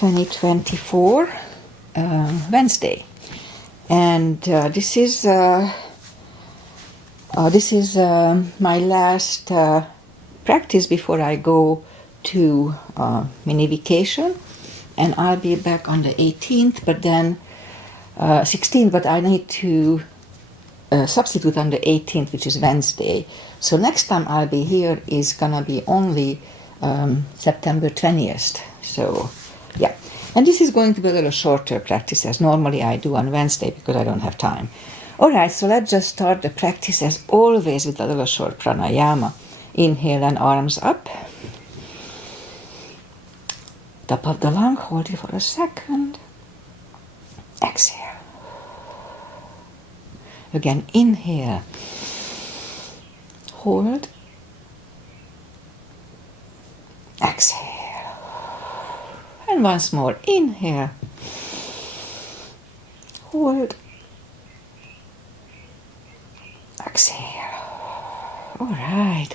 2024, Wednesday. And this is my last practice before I go to mini vacation, and I'll be back on the 18th, but then 16th, but I need to substitute on the 18th, which is Wednesday. So next time I'll be here is gonna be only September 20th. So yeah, and this is going to be a little shorter practice as normally I do on Wednesday because I don't have time. Alright, so let's just start the practice as always with a little short pranayama. Inhale and arms up. Top of the lung, hold it for a second. Exhale. Again, inhale. Hold. Exhale. And once more, inhale. Hold. Exhale. All right.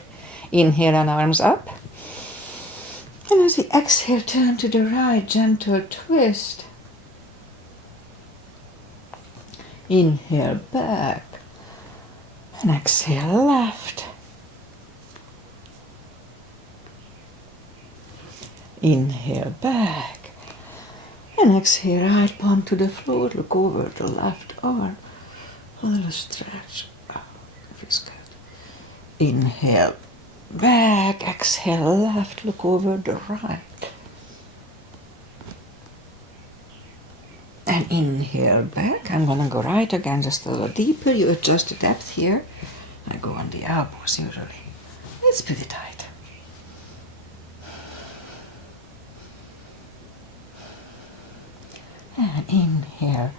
Inhale and arms up. And as you exhale, turn to the right, gentle twist. Inhale back. And exhale left. Inhale back. And exhale right palm to the floor. Look over the left arm. A little stretch. Feels good. Inhale back. Exhale left. Look over the right. And inhale back. I'm gonna go right again, just a little deeper. You adjust the depth here. I go on the elbows usually. It's pretty tight. And inhale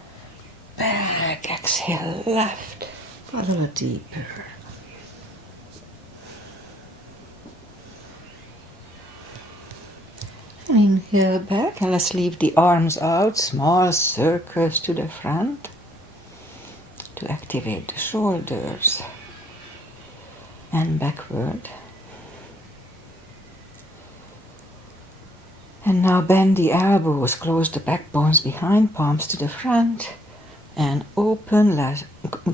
back. Exhale left. Go a little deeper. Inhale back, and let's leave the arms out, small circles to the front to activate the shoulders and backward. And now bend the elbows, close the backbones behind, palms to the front, and open,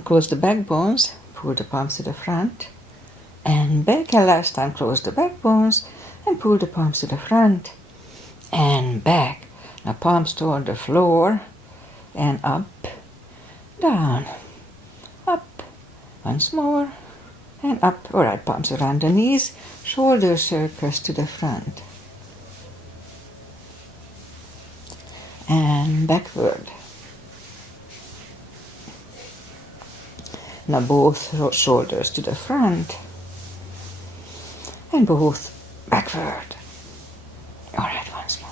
close the backbones, pull the palms to the front, and back, and last time close the backbones, and pull the palms to the front, and back. Now palms toward the floor, and up, down, up, once more, and up. All right, palms around the knees, shoulder circles to the front, and backward. Now both shoulders to the front, and both backward. All right, once more.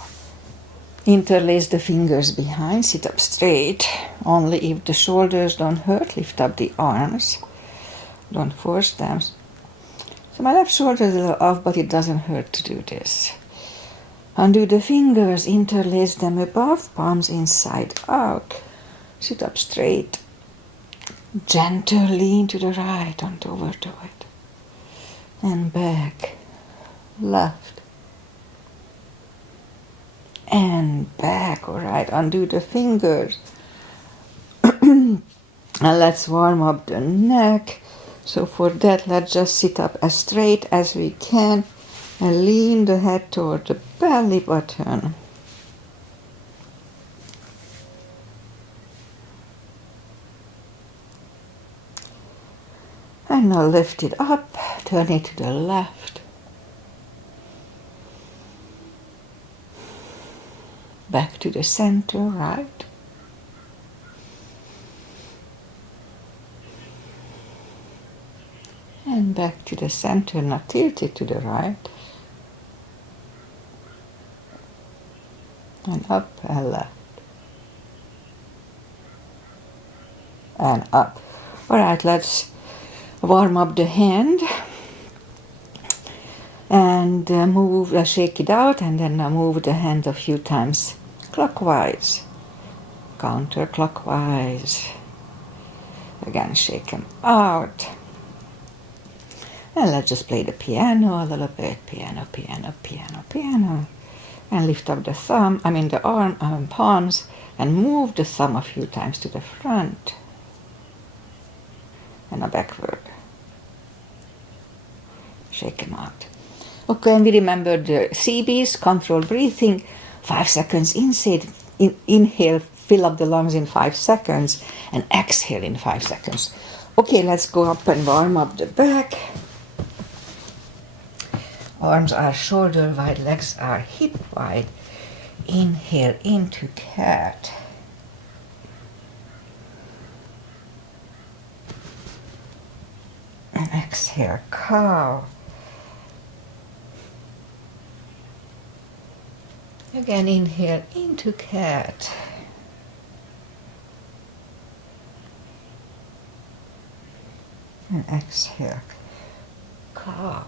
Interlace the fingers behind, sit up straight. Only if the shoulders don't hurt, lift up the arms. Don't force them. So my left shoulder is a little off, but it doesn't hurt to do this. Undo the fingers, interlace them above, palms inside out. Sit up straight. Gentle lean to the right, don't overdo it. And back, left. And back, all right, undo the fingers. And let's warm up the neck. So for that, let's just sit up as straight as we can and lean the head toward the belly button. And now lift it up, turn it to the left. Back to the center, right. And back to the center, now tilt it to the right. And up and left. And up. All right, let's warm up the hand. And shake it out, and then move the hand a few times clockwise, counterclockwise. Again, shake them out. And let's just play the piano a little bit. Piano, piano, piano, piano. And lift up the thumb, the arm, palms, and move the thumb a few times to the front and a backward. Shake them out. Okay, and we remember the CBs, controlled breathing, 5 seconds inhale, fill up the lungs in 5 seconds, and exhale in 5 seconds. Okay, let's go up and warm up the back. Arms are shoulder wide, legs are hip wide. Inhale into cat. And exhale, cow. Again, inhale into cat. And exhale, cow.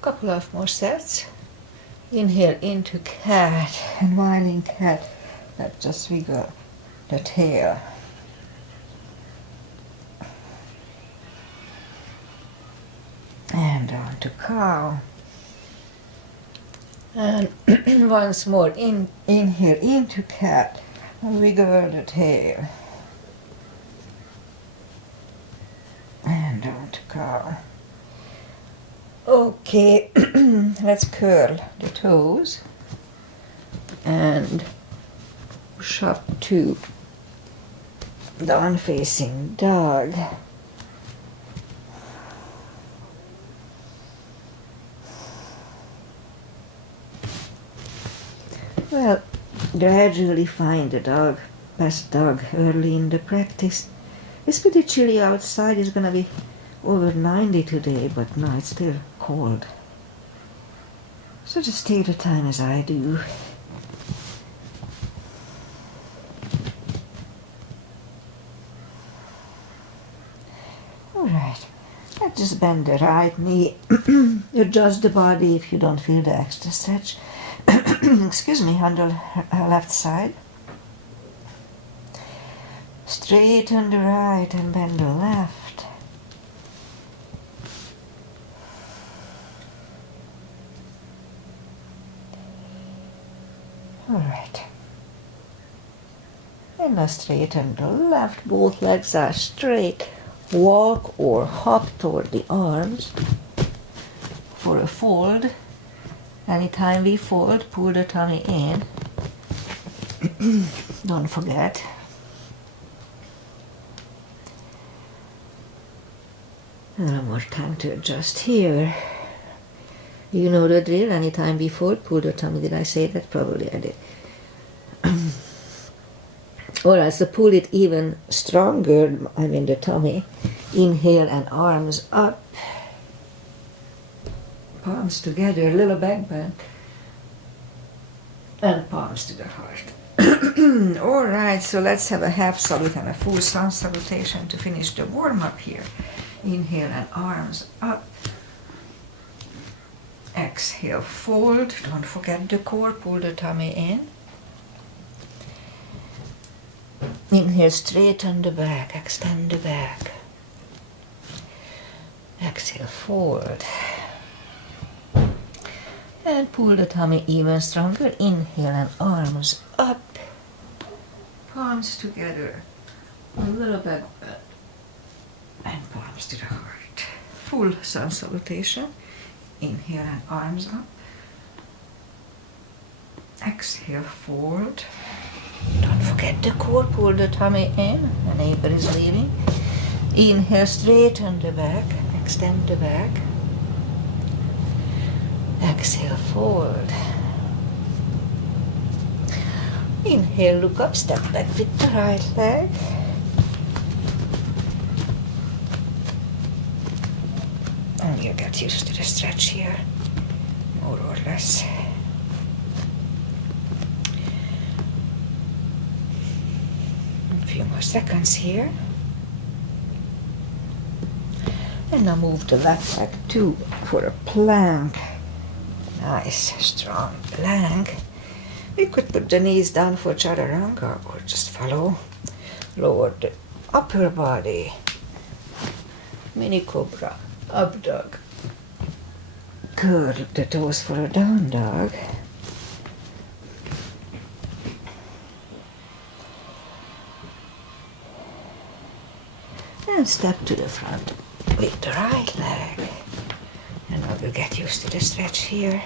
Couple of more sets. Inhale into cat, and while in cat, let's just wiggle the tail. And down to cow. And once more, inhale into cat, and wiggle the tail. And down to cow. Okay, let's curl the toes and push up to down facing dog. Well, gradually find the best dog early in the practice. It's pretty chilly outside. It's gonna be over 90 today, but no, it's still cold. So just take the time as I do. Alright, let's just bend the right knee. Adjust the body if you don't feel the extra stretch. Excuse me, on the left side. Straighten the right and bend the left. Alright. And now straighten the left. Both legs are straight. Walk or hop toward the arms for a fold. Anytime we fold, pull the tummy in. Don't forget. A little more time to adjust here. You know the drill. Anytime we fold, pull the tummy. Did I say that? Probably I did. Alright, so pull it even stronger, the tummy. Inhale and arms up. Palms together, a little back bend. And palms to the heart. Alright, so let's have a half salute and a full sun salutation to finish the warm up here. Inhale and arms up. Exhale, fold. Don't forget the core, pull the tummy in. Inhale, straighten the back, extend the back. Exhale, fold. And pull the tummy even stronger. Inhale and arms up. Palms together. A little back bend. And palms to the heart. Full sun salutation. Inhale and arms up. Exhale, fold. Don't forget the core, pull the tummy in. The neighbor is leaving. Inhale, straighten the back, extend the back. Exhale, fold. Inhale, look up, step back with the right leg. And you get used to the stretch here, more or less. A few more seconds here. And now move the left leg too for a plank. Nice, strong plank. We could put the knees down for chaturanga or just follow. Lower the upper body. Mini cobra, up dog. curl the toes for a down dog. And step to the front with the right leg. And now you get used to the stretch here.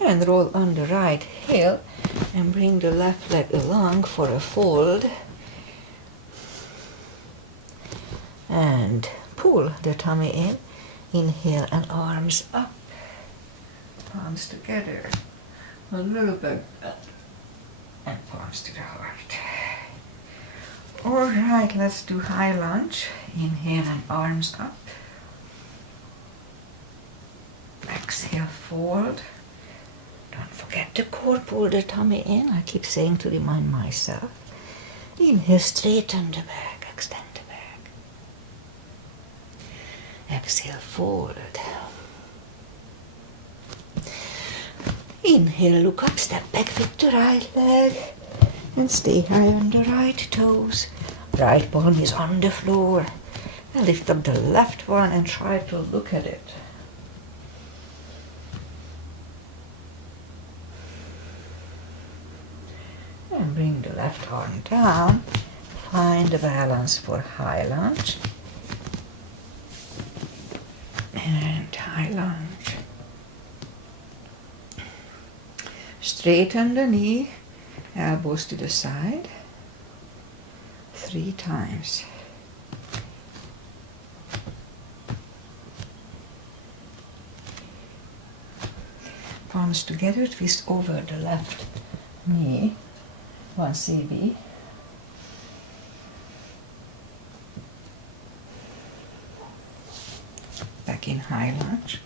And roll on the right heel and bring the left leg along for a fold. And pull the tummy in. Inhale and arms up. Palms together. A little bit up. And palms to the heart. Alright, let's do high lunge. Inhale and arms up. Exhale, fold. Don't forget the core, pull the tummy in. I keep saying to remind myself. Inhale, straighten the back, extend the back. Exhale, fold. Inhale, look up, step back with the right leg. And stay high on the right toes. Right palm is on the floor. And lift up the left one and try to look at it. And bring the left arm down. Find the balance for high lunge. And high lunge. Straighten the knee. Elbows to the side. 3 times. Palms together, twist over the left knee. 1 CB. Back in high lunge.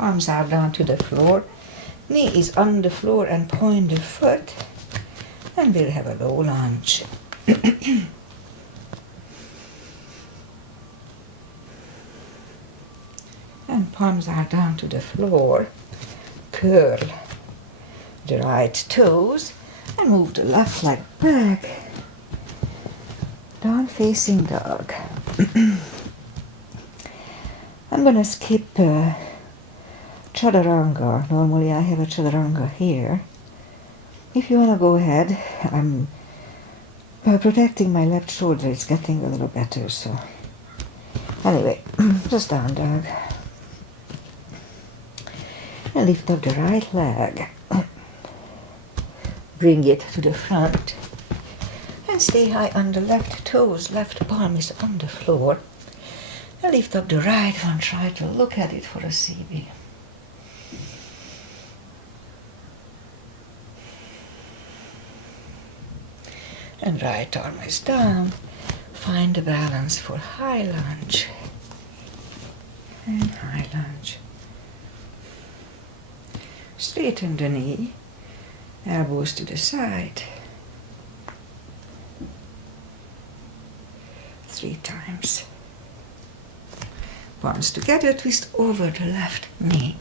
Arms are down to the floor. Knee is on the floor and point the foot. And we'll have a low lunge. And palms are down to the floor. Curl the right toes and move the left leg back. Down facing dog. I'm gonna skip chaturanga. Normally I have a chaturanga here. If you wanna go ahead, I'm protecting my left shoulder. It's getting a little better, so anyway, just down dog. And lift up the right leg. Bring it to the front. And stay high on the left toes. Left palm is on the floor. And lift up the right one. Try to look at it for a CB. And right arm is down. Find the balance for high lunge. And high lunge. Straighten the knee. Elbows to the side. 3 times. Palms together, twist over the left knee.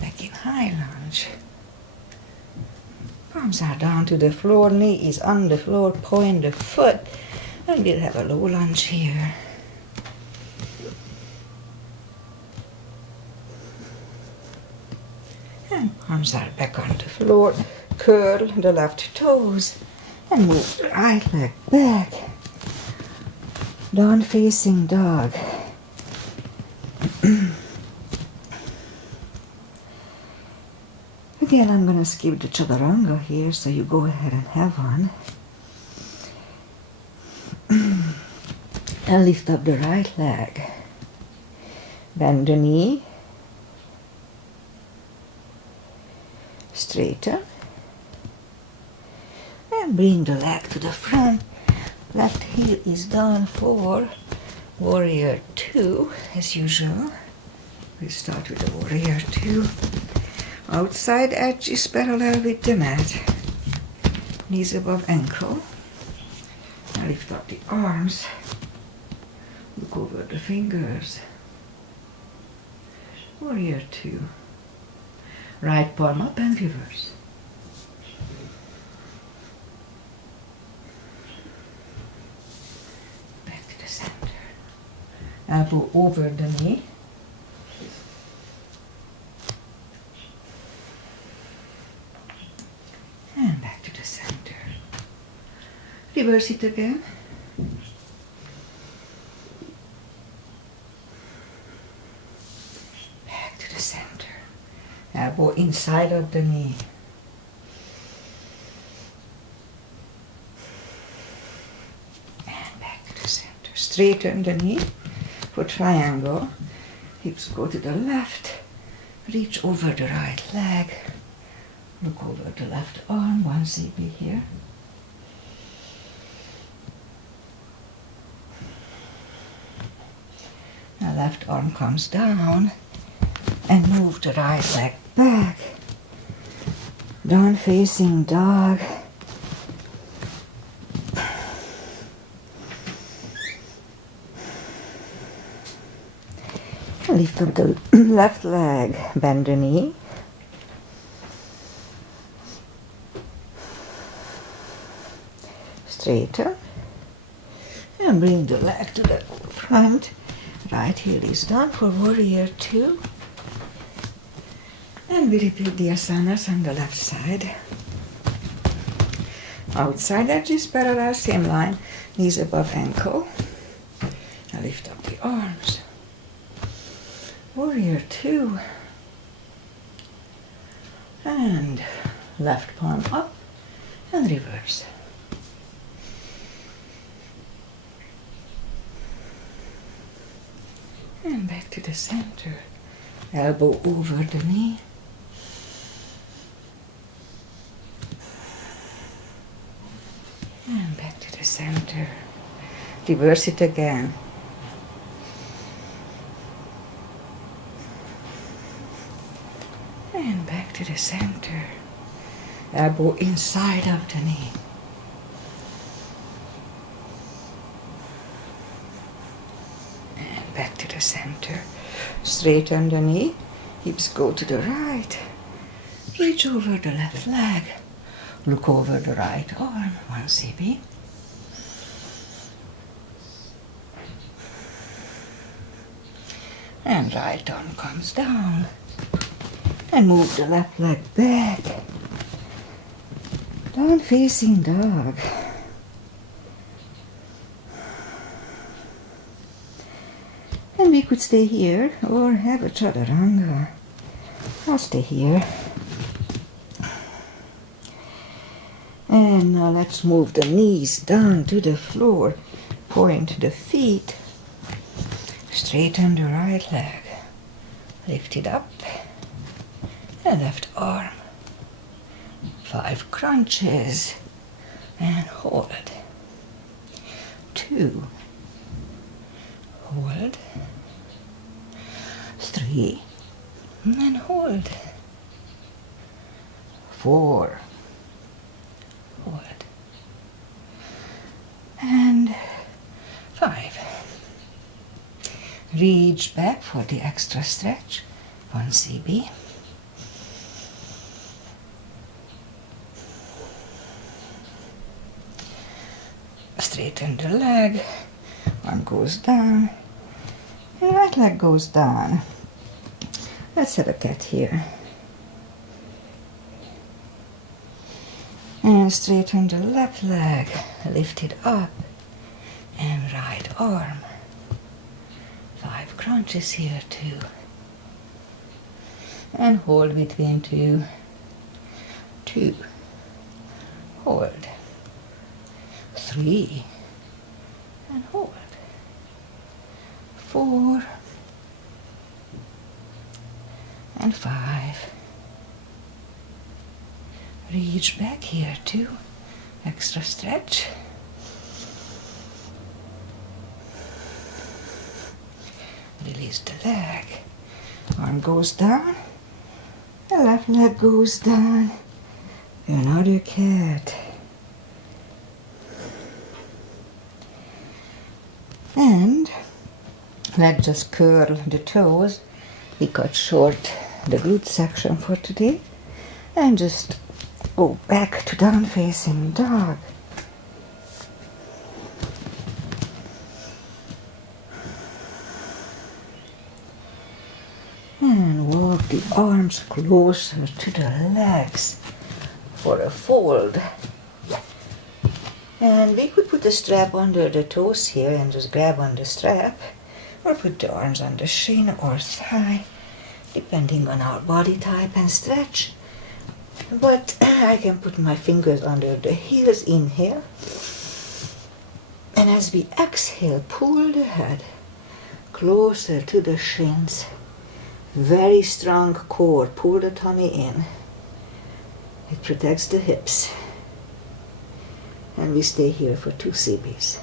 Back in high lunge. Palms are down to the floor, knee is on the floor, point the foot, and we'll have a low lunge here. And palms are back on the floor. Curl the left toes and move the right leg back. Down facing dog. Again, I'm going to skip the chaturanga here, so you go ahead and have one. And lift up the right leg. Bend the knee. Straighten. And bring the leg to the front. Left heel is down for warrior 2, as usual. We start with the warrior 2. Outside edge is parallel with the mat. Knees above ankle. Now lift up the arms. Look over the fingers. Warrior 2. Right palm up and reverse. Back to the center. Elbow over the knee. And back to the center. Reverse it again. Back to the center. Elbow inside of the knee. And back to the center. Straighten the knee for triangle. Hips go to the left. Reach over the right leg. Look over the left arm, 1 cb here. The left arm comes down and move the right leg back. Down facing dog. Lift up the left leg, bend the knee. Straighten. And bring the leg to the front. Right heel is done for warrior 2. And we repeat the asanas on the left side. Outside edge is parallel, same line, knees above ankle. Now lift up the arms. Warrior 2. And left palm up and reverse. And back to the center. Elbow over the knee. And back to the center. Reverse it again. And back to the center. Elbow inside of the knee. And back to the center. Straighten the knee. Hips go to the right. Reach over the left leg. Look over the right arm, 1 cb. And right arm comes down. And move the left leg back. Down facing dog. And we could stay here or have a chaturanga. I'll stay here. And now let's move the knees down to the floor. Point the feet. Straighten the right leg. Lift it up. And left arm. 5 crunches. And hold. 2. Hold. 3. And hold. 4. Hold. And 5. Reach back for the extra stretch. 1 cb. Straighten the leg. Arm goes down. And right leg goes down. Let's have a cat here. And straighten the left leg, lift it up, and right arm. 5 crunches here too. And hold between 2. 2. Hold. 3. And hold. 4. And 5. Reach back here too. Extra stretch. Release the leg. Arm goes down. The left leg goes down. Another cat. And let's just curl the toes. We got short the glute section for today, and just go back to down facing dog. And walk the arms closer to the legs for a fold. And we could put a strap under the toes here and just grab on the strap, or put the arms on the shin or thigh, depending on our body type and stretch. But I can put my fingers under the heels, inhale. And as we exhale, pull the head closer to the shins. Very strong core, pull the tummy in. It protects the hips. And we stay here for 2 CBs.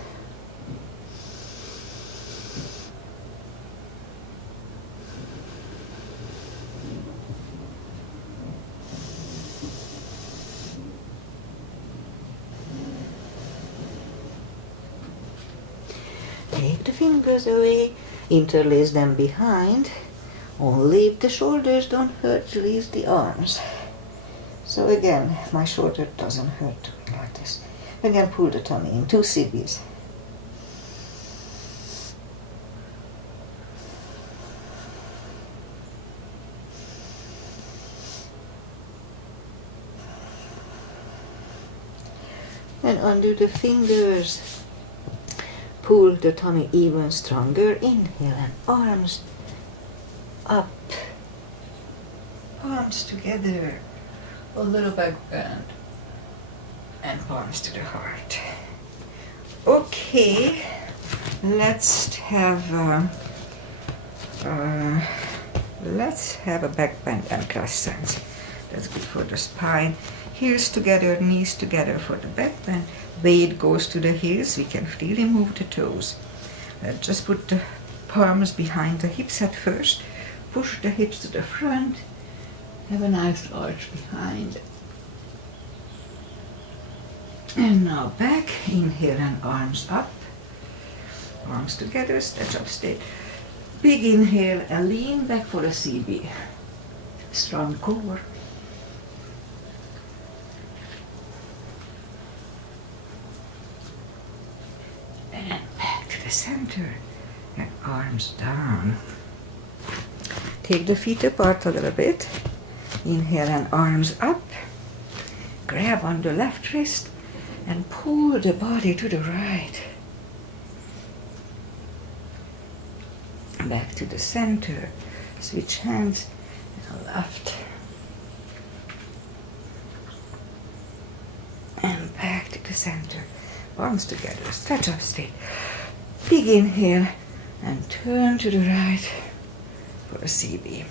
Take the fingers away, interlace them behind. Only if the shoulders don't hurt, release the arms. So again, my shoulder doesn't hurt doing like this. Again, pull the tummy in, 2 CBs. And undo the fingers. Pull the tummy even stronger. Inhale and arms up. Arms together. A little back bend. And palms to the heart. Okay, let's have a back bend and crescent. That's good for the spine. Heels together, knees together for the back bend. Weight goes to the heels. We can freely move the toes. Just put the palms behind the hips at first. Push the hips to the front. Have a nice arch behind. And now back, inhale and arms up. Arms together, stretch up, stay. Big inhale and lean back for a CB. Strong core. And back to the center and arms down. Take the feet apart a little bit. Inhale and arms up. Grab on the left wrist and pull the body to the right. Back to the center. Switch hands and left. And back to the center. Arms together. Stretch up, stay. Big inhale and turn to the right for a CB.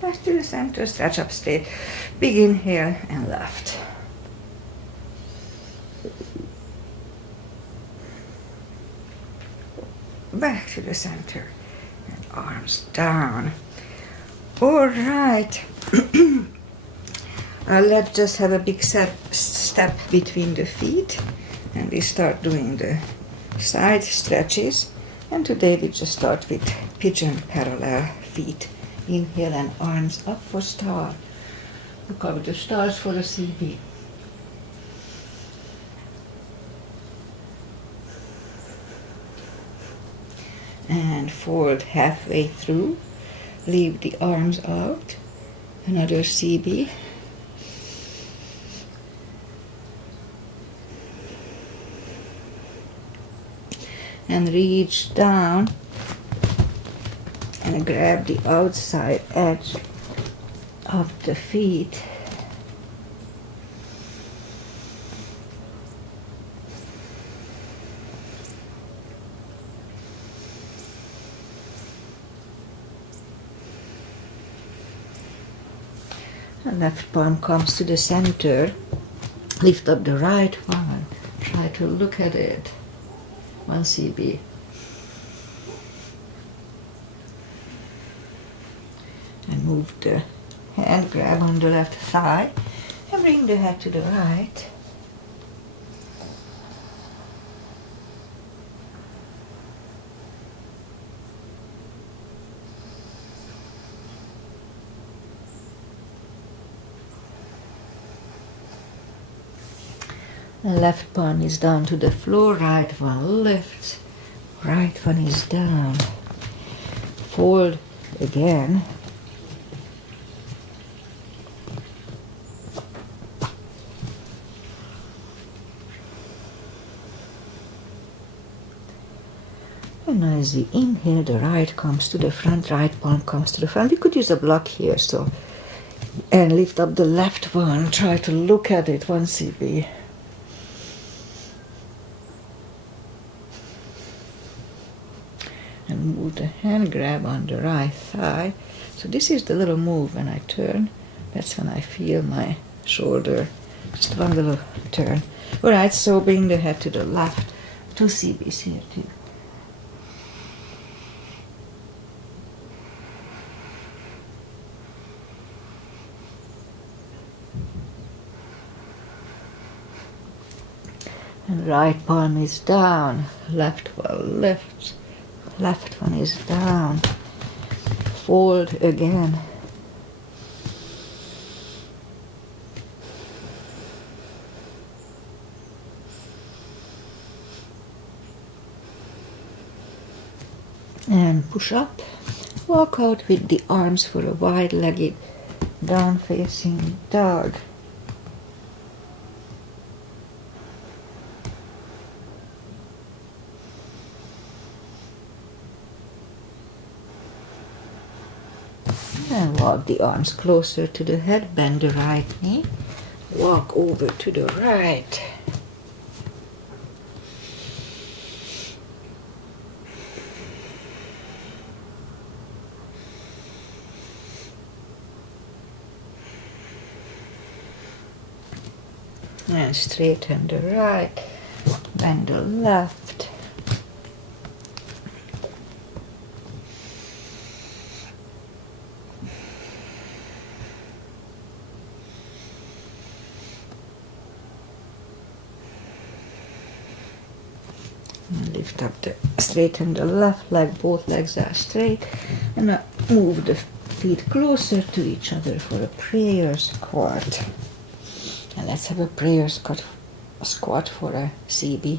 Back to the center, stretch up, stay. Big inhale and left. Back to the center and arms down. All right. Let's just have a big step between the feet, and we start doing the side stretches. And today we just start with pigeon parallel feet. Inhale and arms up for star. Look over the stars for a CB. And fold halfway through. Leave the arms out. Another CB. And reach down and grab the outside edge of the feet. The left palm comes to the center. Lift up the right one and try to look at it. 1 CB. And move the hand, grab on the left thigh, and bring the head to the right. Left palm is down to the floor, right one lifts, right one is down. Fold again. And as we inhale, the right comes to the front, right palm comes to the front. We could use a block here, so. And lift up the left one, try to look at it, 1 CB. And move the hand, grab on the right thigh. So this is the little move when I turn. That's when I feel my shoulder. Just one little turn. Alright, so bring the head to the left. 2 CBs here too. And right palm is down, left one lifts, left one is down. Fold again. And push up. Walk out with the arms for a wide-legged, down-facing dog. And walk the arms closer to the head, bend the right knee, walk over to the right. And straighten the right, bend the left. Lift up the, straighten the left leg, both legs are straight, and now move the feet closer to each other for a prayer squat. And let's have a prayer squat for a CB.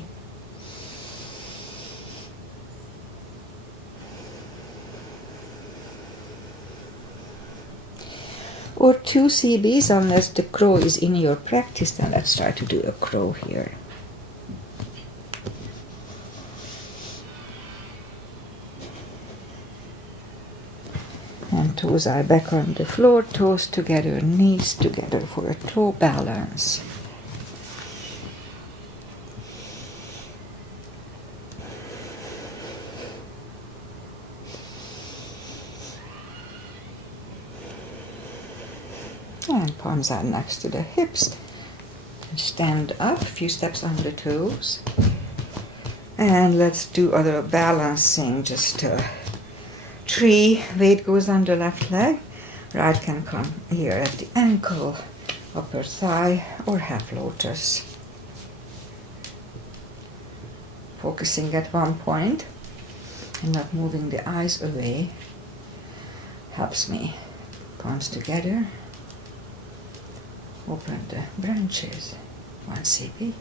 Or 2 CBs unless the crow is in your practice, then let's try to do a crow here. And toes are back on the floor, toes together, knees together for a toe balance. And palms are next to the hips. Stand up, a few steps on the toes. And let's do other balancing, just 3, weight goes on the left leg, right can come here at the ankle, upper thigh, or half lotus. Focusing at one point and not moving the eyes away helps me. Palms together, open the branches, 1 CB.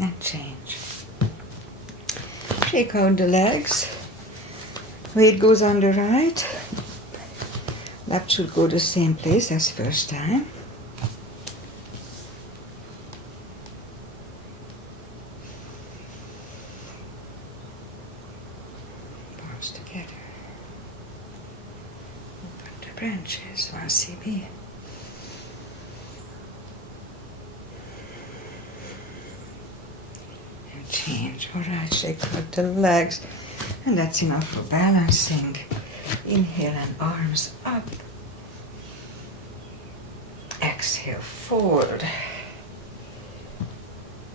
And change. Shake out the legs. Weight goes on the right. Left should go the same place as first time. Palms together. Open the branches, 1 CB. Change. Alright, shake out the legs, and that's enough for balancing. Inhale and arms up. Exhale, fold.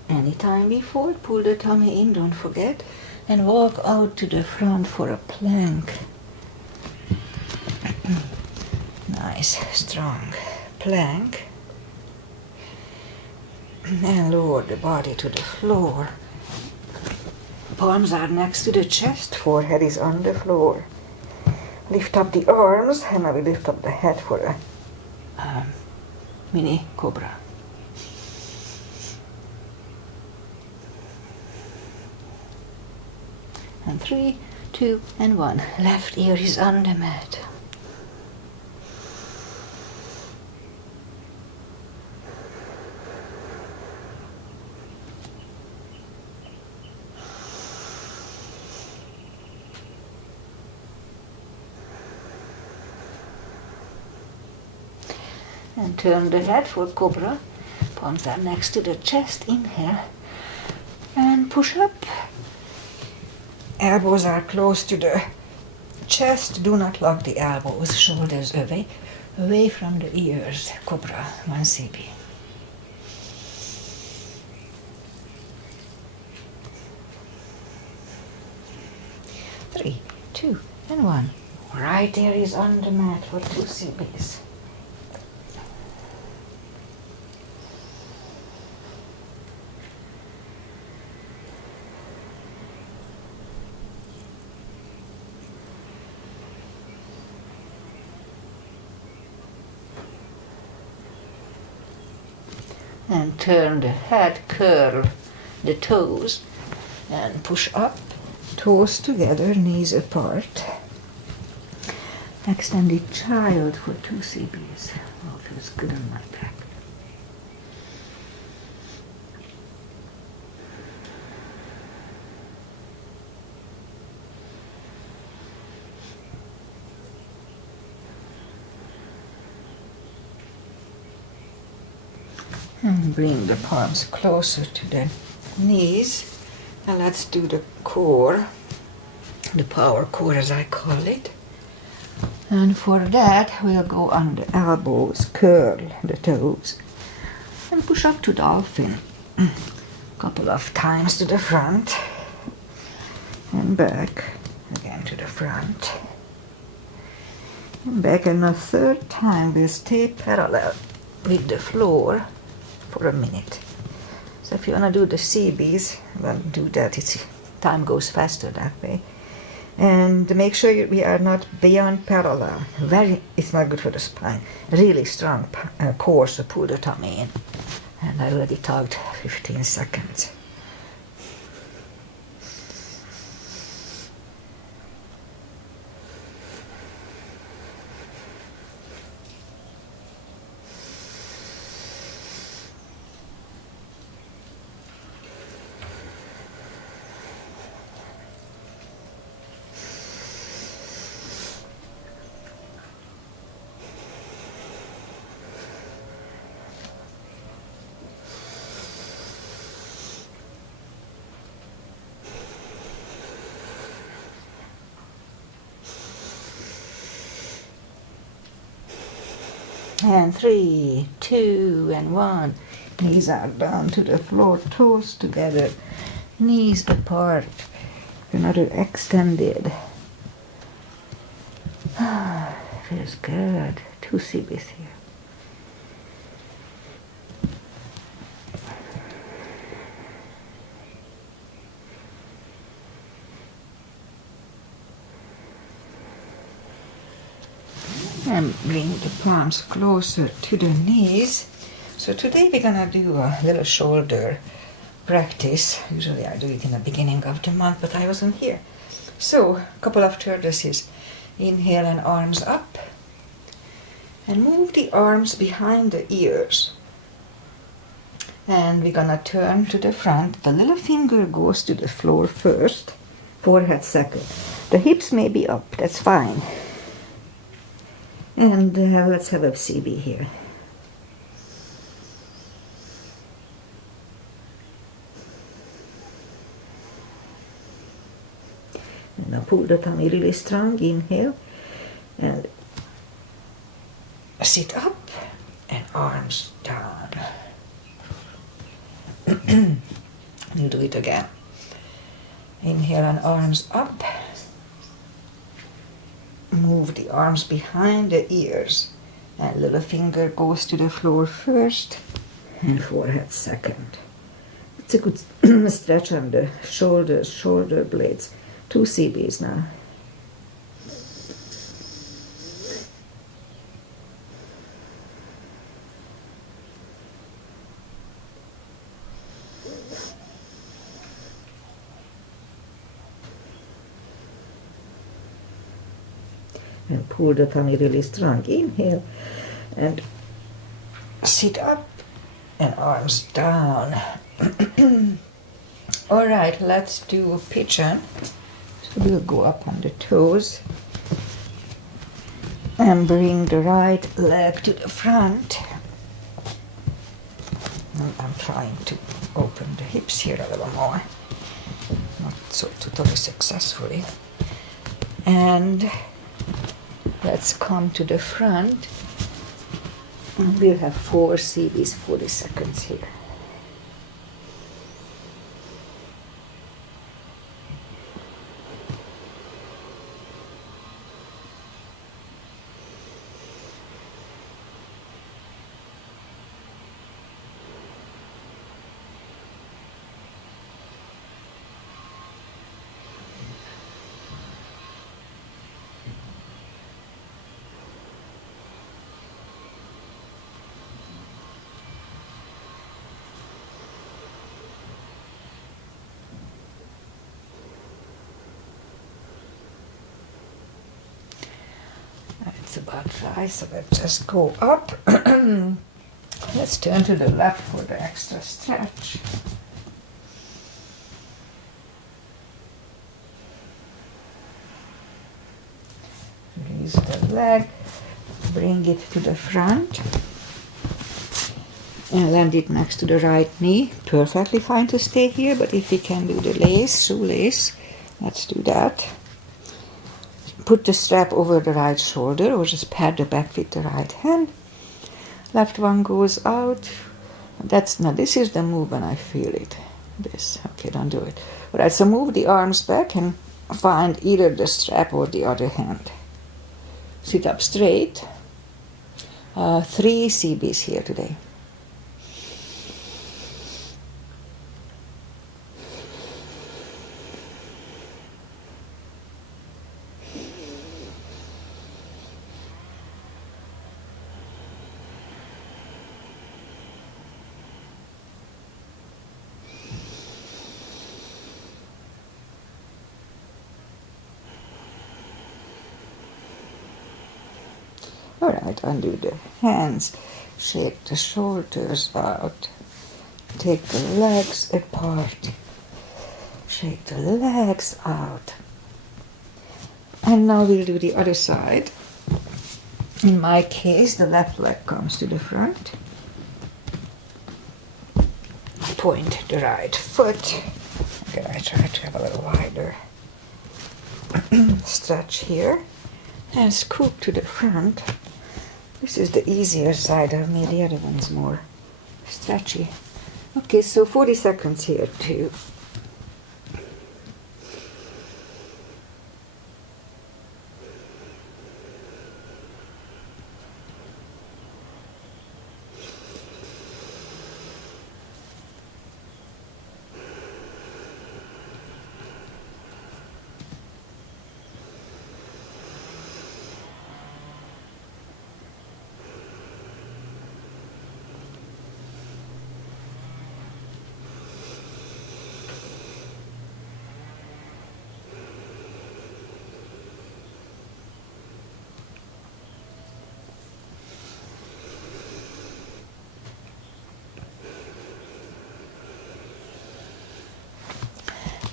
Anytime we fold, pull the tummy in, don't forget, and walk out to the front for a plank. Nice, strong plank. And lower the body to the floor. Palms are next to the chest, forehead is on the floor. lift up the arms, and I will lift up the head for a mini cobra. And 3, 2, and 1. Left ear is on the mat. And turn the head for cobra. Palms are next to the chest. Inhale. And push up. Elbows are close to the chest. Do not lock the elbows. Shoulders away from the ears. Cobra, 1 CB. Three, 2, and 1. Right ear is on the mat for 2 CBs. And turn the head, curl the toes, and push up, toes together, knees apart. Extended child for 2 CBs. Oh, feels good on my back. And bring the palms closer to the knees. And let's do the core, the power core as I call it. And for that we'll go on the elbows, curl the toes, and push up to dolphin. A couple of times to the front and back, again to the front. And back, and a third time we'll stay parallel with the floor for a minute. So if you want to do the CBs, well, do that. Time goes faster that way. And make sure we are not beyond parallel. It's not good for the spine. Really strong core, so pull the tummy in. And I already talked 15 seconds. And 3, 2, and 1. Knees are down to the floor, toes together, knees apart. Another extended. Feels good. 2 CBs here. And bring the palms closer to the knees. So today we're gonna do a little shoulder practice. Usually I do it in the beginning of the month, but I wasn't here. So a couple of tortoises. Inhale and arms up. And move the arms behind the ears. And we're gonna turn to the front. The little finger goes to the floor first, forehead second. The hips may be up, that's fine. And let's have a CB here. And now pull the tummy really strong, inhale, and sit up, and arms down. You do it again. Inhale and arms up. Move the arms behind the ears, and little finger goes to the floor first and forehead second. It's a good stretch on the shoulders, shoulder blades. 2 CBs now. and pull the tummy really strong. Inhale and sit up and arms down. All right, let's do a pigeon. So we'll go up on the toes and bring the right leg to the front. And I'm trying to open the hips here a little more. Not so totally successfully. And let's come to the front. And we'll have 4 CBs, 40 seconds here. It's about right, so let's just go up. Let's turn to the left for the extra stretch. Release the leg, bring it to the front, and land it next to the right knee. Perfectly fine to stay here, but if we can do the lace, shoelace, let's do that. Put the strap over the right shoulder or just pat the back with the right hand. Left one goes out. This is the move when I feel it. This, okay, don't do it. All right, so move the arms back and find either the strap or the other hand. Sit up straight. 3 CBs here today. All right, undo the hands, shake the shoulders out, take the legs apart, shake the legs out. And now we'll do the other side. In my case, the left leg comes to the front. Point the right foot. Okay, I try to have a little wider stretch here. And scoop to the front. This is the easier side of me, the other one's more stretchy. Okay, so 40 seconds here too.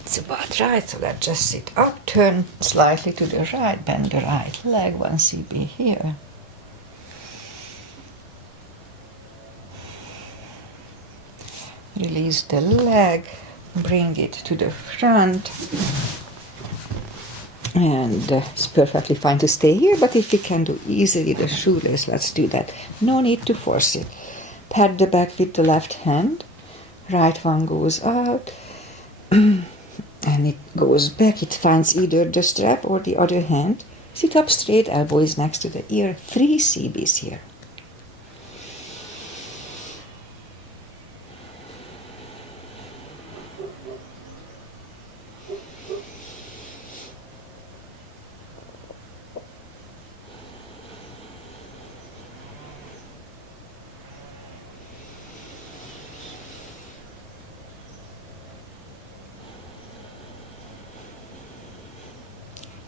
It's about right, so let's just sit up, turn slightly to the right, bend the right leg, 1 CB here. Release the leg, bring it to the front. And it's perfectly fine to stay here, but if we can do easily the shoelace, let's do that. No need to force it. Pat the back with the left hand. Right one goes out. And it goes back. It finds either the strap or the other hand. Sit up straight, elbow is next to the ear. 3 CBs here.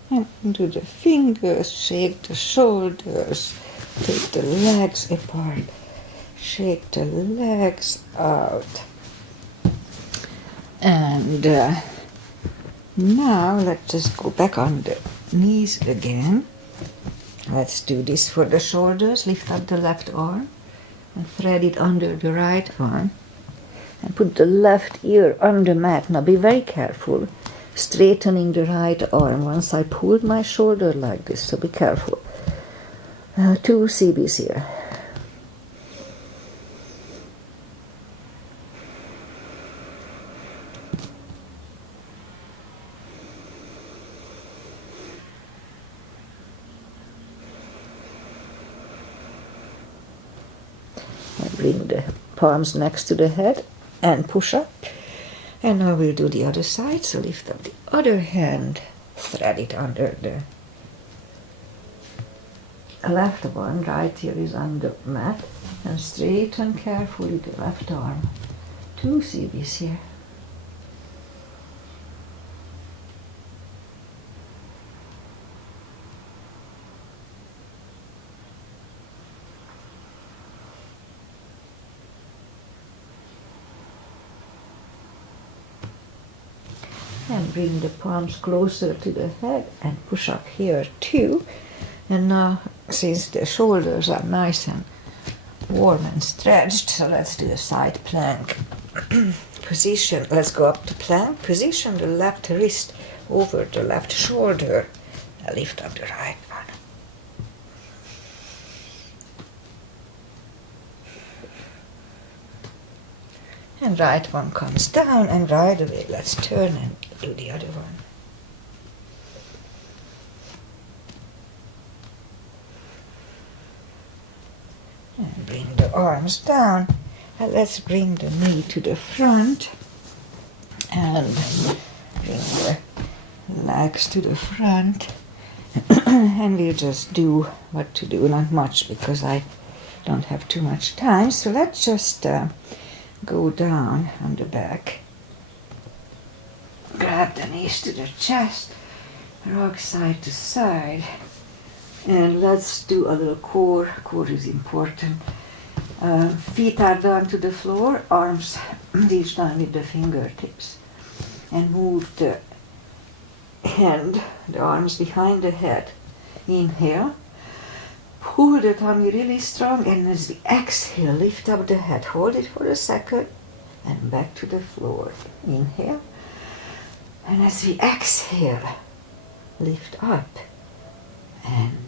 And into the fingers, shake the shoulders, take the legs apart, shake the legs out. And now let's just go back on the knees again. Let's do this for the shoulders. Lift up the left arm and thread it under the right arm. And put the left ear on the mat. Now be very careful. Straightening the right arm once I pulled my shoulder like this, so be careful. 2 CBs here. And bring the palms next to the head and push up. And now we'll do the other side. So lift up the other hand, thread it under the left one, right here is on the mat, and straighten carefully the left arm. 2 CBs here. And bring the palms closer to the head and push up here too. And now, since the shoulders are nice and warm and stretched, so let's do a side plank position. Let's go up to plank. Position the left wrist over the left shoulder. And lift up the right one. And right one comes down, and right away let's turn and do the other one. And bring the arms down, and let's bring the knee to the front and bring the legs to the front. And we'll just do what to do, not much because I don't have too much time. So let's just go down on the back, grab the knees to the chest, rock side to side, and let's do a little core. Core is important. Feet are down to the floor, arms reach down with the fingertips, and move the hand, the arms behind the head. Inhale. Pull the tummy really strong, and as we exhale, lift up the head. Hold it for a second, and back to the floor. Inhale. And as we exhale, lift up, and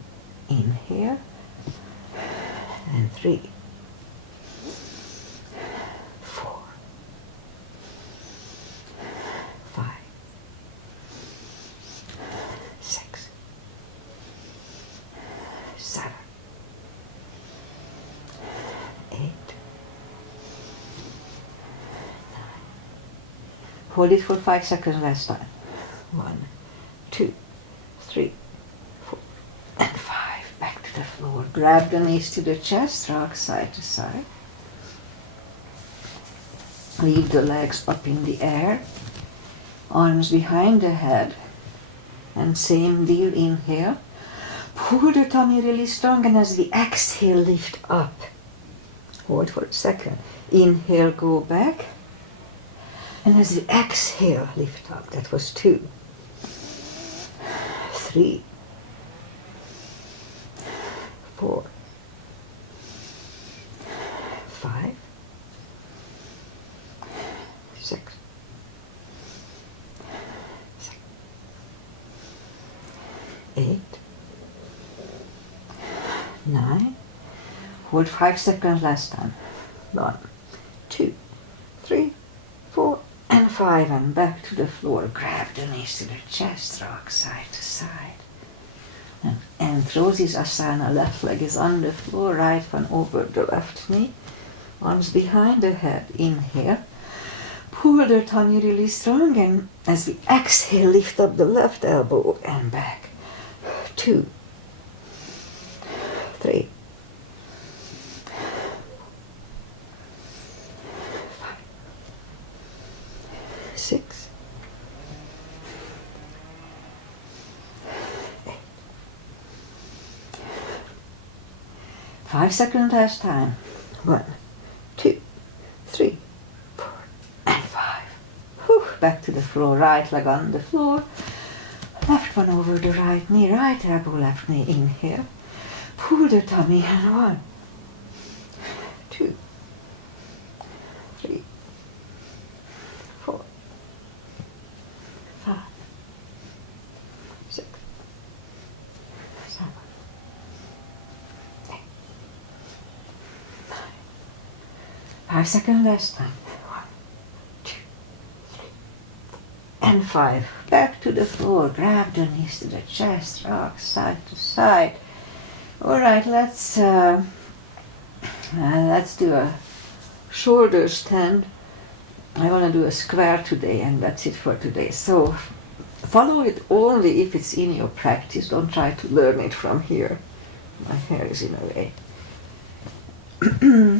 inhale, and 3, 4, 5, 6, 7, 8, 9. Hold it for 5 seconds last time. 1, 2, 3, 4, and 5. Back to the floor. Grab the knees to the chest, rock side to side. Leave the legs up in the air. Arms behind the head. And same deal, inhale. Pull the tummy really strong, and as we exhale, lift up. Hold for a second. Inhale, go back. And as we exhale, lift up. That was 2, 3, 4, 5, 6, 7, 8, 9. Hold 5 seconds last time. 1, 2, 3, 4, and 5, and back to the floor. Grab the knees to the chest, rock side to side. And throw this asana. Left leg is on the floor, right one over the left knee. Arms behind the head. Inhale. Pull the tummy really strong, and as we exhale, lift up the left elbow and back. 2, 3, 5, 6, 5 seconds last time. 1, 2, 3, 4, and 5. Whew, back to the floor, right leg on the floor. Left one over the right knee, right elbow, left knee, inhale. Pull the tummy and 1, 2, 3, 4, 5, 6, 7, 8, 9. 5 seconds last time. 1, 2, 3, and 5. Back to the floor. Grab the knees to the chest. Rock side to side. All right, let's do a shoulder stand. I want to do a square today, and that's it for today. So follow it only if it's in your practice. Don't try to learn it from here. My hair is in a way.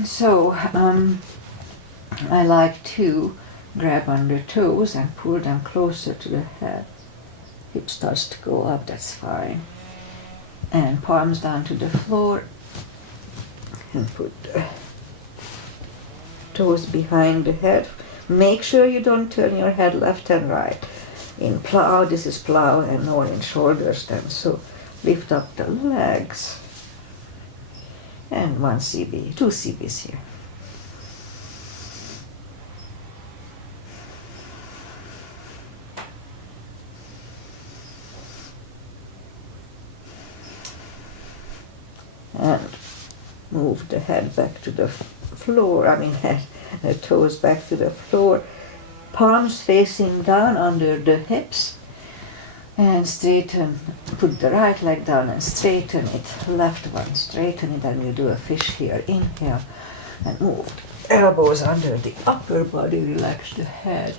So I like to grab on the toes and pull them closer to the head. Hip starts to go up, that's fine. And palms down to the floor. And put the toes behind the head. Make sure you don't turn your head left and right. In plow, this is plow, and or in shoulder stand. So lift up the legs. And 1 CB, 2 CBs here. And move the head back to the floor, the toes back to the floor. Palms facing down under the hips. And straighten, put the right leg down and straighten it, left one, straighten it, and you do a fish here. Inhale and move the elbows under the upper body, relax the head.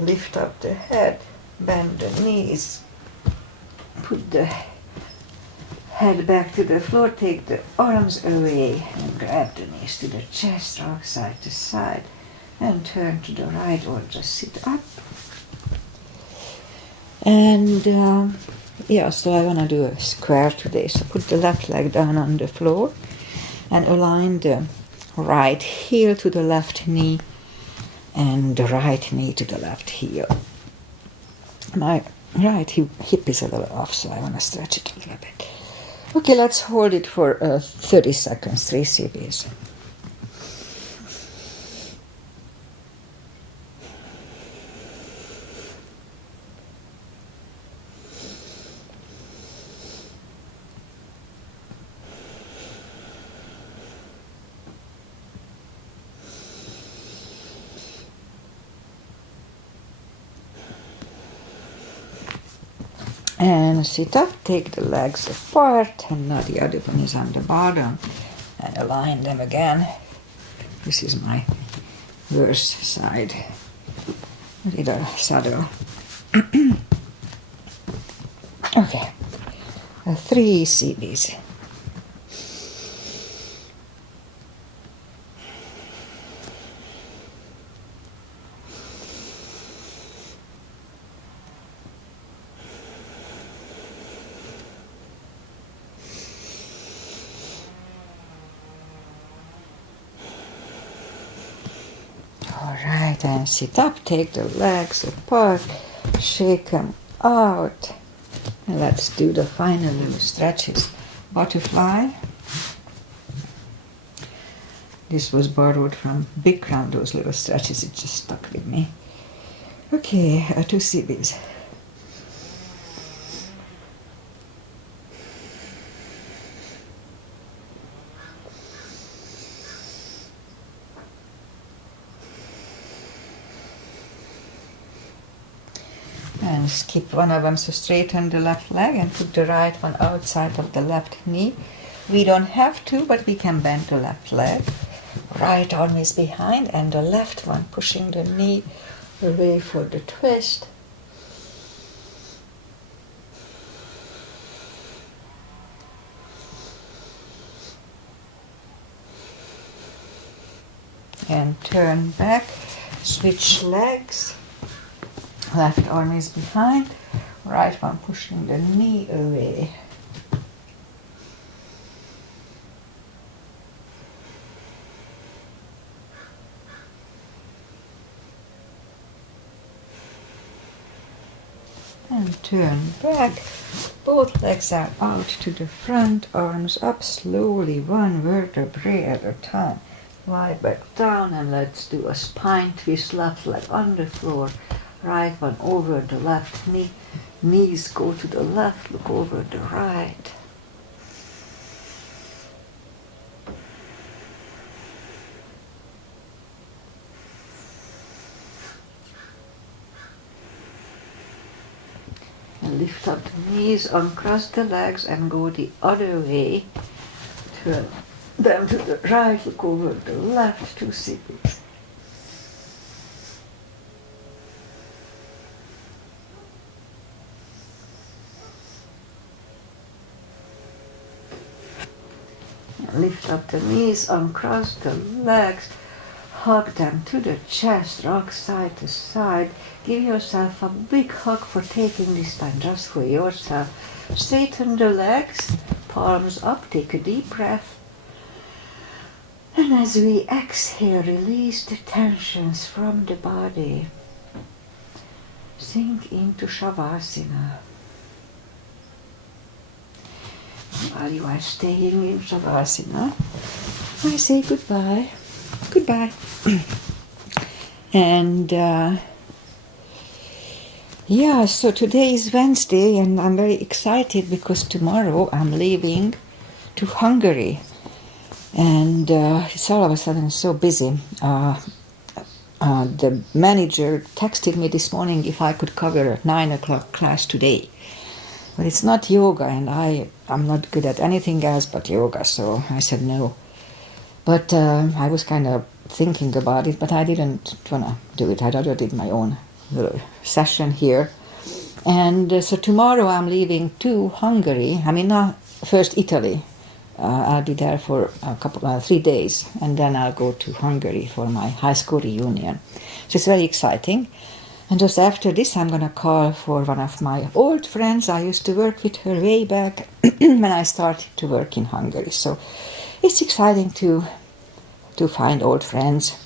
Lift up the head, bend the knees, put the head back to the floor, take the arms away and grab the knees to the chest, rock side to side, and turn to the right or just sit up. And so I want to do a square today. So put the left leg down on the floor and align the right heel to the left knee and the right knee to the left heel. My right hip is a little off, so I want to stretch it a little bit. Okay, let's hold it for 30 seconds, 3 CBs. And sit up, take the legs apart, and now the other one is on the bottom, and align them again. This is my worst side, little saddle. Okay, 3 CBs. Alright, and sit up, take the legs apart, shake them out. And let's do the final little stretches. Butterfly. This was borrowed from Big Crown, those little stretches, it just stuck with me. Okay, 2 CBs. And skip one of them, so straighten the left leg and put the right one outside of the left knee. We don't have to, but we can bend the left leg. Right arm is behind and the left one pushing the knee away for the twist. and turn back. Switch legs. Left arm is behind. Right one pushing the knee away. And turn back. Both legs are out to the front, arms up slowly, one vertebrae at a time. Lie back down and let's do a spine twist, left leg on the floor, right one over the left knee. Knees go to the left, look over the right. And lift up the knees, uncross the legs and go the other way. Turn them to the right, look over the left, 2 seconds. Lift up the knees, uncross the legs, hug them to the chest, rock side to side. Give yourself a big hug for taking this time just for yourself. Straighten the legs, palms up, take a deep breath. And as we exhale, release the tensions from the body. Sink into Shavasana. While you are staying in Shavasana, I say goodbye. Goodbye. And yeah, so today is Wednesday and I'm very excited because tomorrow I'm leaving to Hungary. And it's all of a sudden so busy. The manager texted me this morning if I could cover a 9 o'clock class today. But it's not yoga, and I'm not good at anything else but yoga, so I said no. But I was kind of thinking about it, but I didn't want to do it. I rather did my own little session here. And so tomorrow I'm leaving to Hungary. I mean, not first Italy. I'll be there for 3 days, and then I'll go to Hungary for my high school reunion. So it's very exciting. And just after this, I'm going to call for one of my old friends. I used to work with her way back when I started to work in Hungary. So it's exciting to find old friends.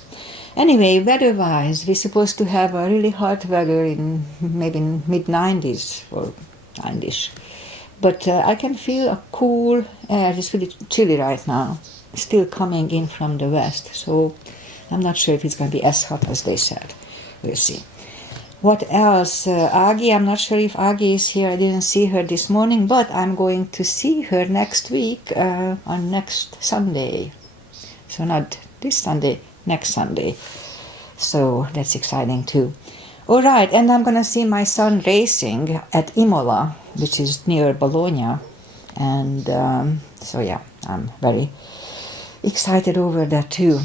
Anyway, weather-wise, we're supposed to have a really hot weather in maybe mid-90s or 90s. But I can feel a cool air. It's really chilly right now, still coming in from the west. So I'm not sure if it's going to be as hot as they said. We'll see. What else? Agi, I'm not sure if Agi is here. I didn't see her this morning, but I'm going to see her next week on next Sunday. So not this Sunday, next Sunday. So that's exciting too. All right, and I'm going to see my son racing at Imola, which is near Bologna. And so yeah, I'm very excited over that too.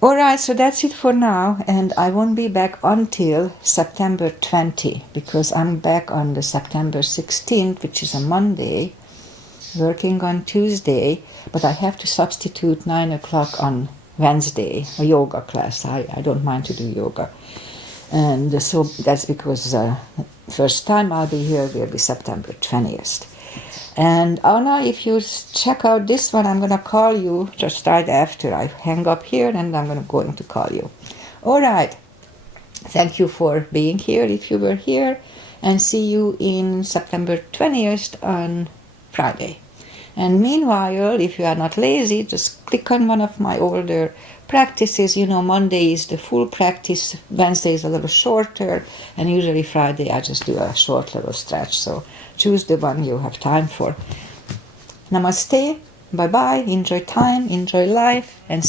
All right, so that's it for now, and I won't be back until September 20, because I'm back on the September 16th, which is a Monday, working on Tuesday, but I have to substitute 9 o'clock on Wednesday, a yoga class. I don't mind to do yoga. And so that's because first time I'll be here will be September 20th. And Anna, if you check out this one, I'm going to call you just right after I hang up here, and I'm going to call you. All right. Thank you for being here if you were here, and see you in September 20th on Friday. And meanwhile, if you are not lazy, just click on one of my older practices. You know, Monday is the full practice, Wednesday is a little shorter, and usually Friday I just do a short little stretch. So choose the one you have time for. Namaste, bye-bye, enjoy time, enjoy life, and